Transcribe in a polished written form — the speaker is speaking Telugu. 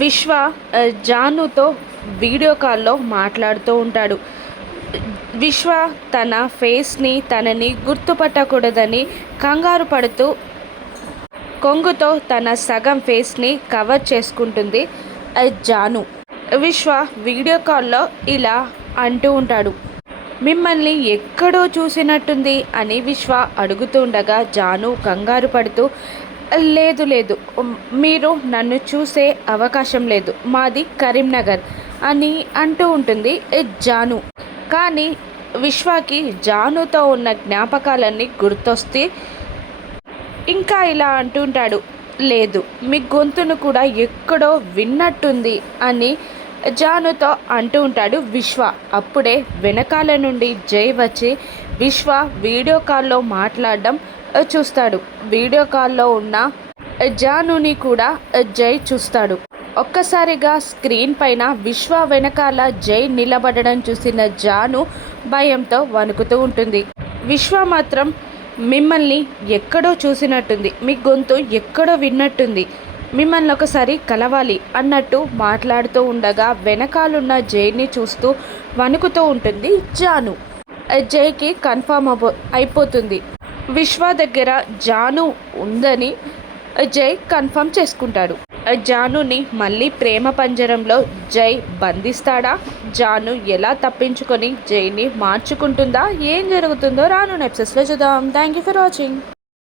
విశ్వ జానుతో వీడియో కాల్లో మాట్లాడుతూ ఉంటాడు. విశ్వ తన ఫేస్ని తనని గుర్తుపట్టకూడదని కంగారు పడుతూ కొంగుతో తన సగం ఫేస్ని కవర్ చేసుకుంటుంది జాను. విశ్వ వీడియో కాల్లో ఇలా అంటూ ఉంటాడు, మిమ్మల్ని ఎక్కడో చూసినట్టుంది అని విశ్వ అడుగుతూ ఉండగా జాను కంగారు పడుతూ, లేదు లేదు, మీరు నన్ను చూసే అవకాశం లేదు, మాది కరీంనగర్ అని అంటూ ఉంటుంది జాను. కానీ విశ్వకి జానుతో ఉన్న జ్ఞాపకాలన్నీ గుర్తొస్తే ఇంకా ఇలా అంటుంటాడు, లేదు, మీ గొంతును కూడా ఎక్కడో విన్నట్టుంది అని జానుతో అంటూ ఉంటాడు విశ్వ. అప్పుడే వెనకాల నుండి జై వచ్చి విశ్వ వీడియో కాల్లో మాట్లాడడం చూస్తాడు. వీడియో కాల్లో ఉన్న జానుని కూడా జై చూస్తాడు. ఒక్కసారిగా స్క్రీన్ పైన విశ్వ వెనకాల జై నిలబడడం చూసిన జాను భయంతో వణుకుతూ ఉంటుంది. విశ్వ మాత్రం మిమ్మల్ని ఎక్కడో చూసినట్టుంది, మీ గొంతు ఎక్కడో విన్నట్టుంది, మిమ్మల్ని ఒకసారి కలవాలి అన్నట్టు మాట్లాడుతూ ఉండగా వెనకాలన్న జైని చూస్తూ వణుకుతూ ఉంటుంది జాను. జైకి కన్ఫర్మ్ అయిపోతుంది విశ్వ దగ్గర జాను ఉందని. జై కన్ఫర్మ్ చేసుకుంటాడు. జానుని మళ్ళీ ప్రేమ పంజరంలో జై బంధిస్తాడా? జాను ఎలా తప్పించుకొని జైని మార్చుకుంటుందా? ఏం జరుగుతుందో రానున్న ఎపిసోడ్స్లో చూద్దాం. Thank you for watching.